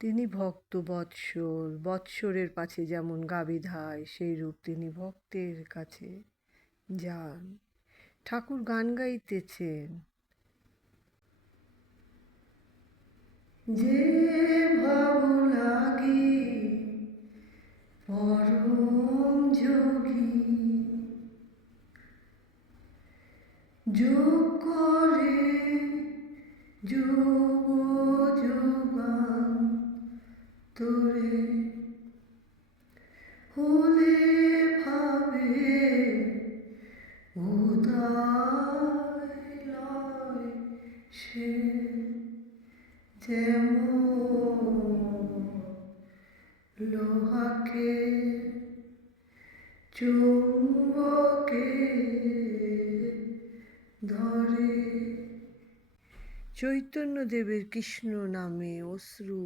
তিনি ভক্ত বৎসল, বৎসরের পাছে যেমন গাভী ধায় সেইরূপ তিনি ভক্তের কাছে যান। ঠাকুর গান গাইতেছেন, যে ভাব লাগি পরম যোগী, যোগ করে যোগ যোগান তোরে, হলে ভাবে উদয় লয় সে, যেমন লোহাকে চুম্বকে ধরে। চৈতন্যদেবের কৃষ্ণ নামে অশ্রু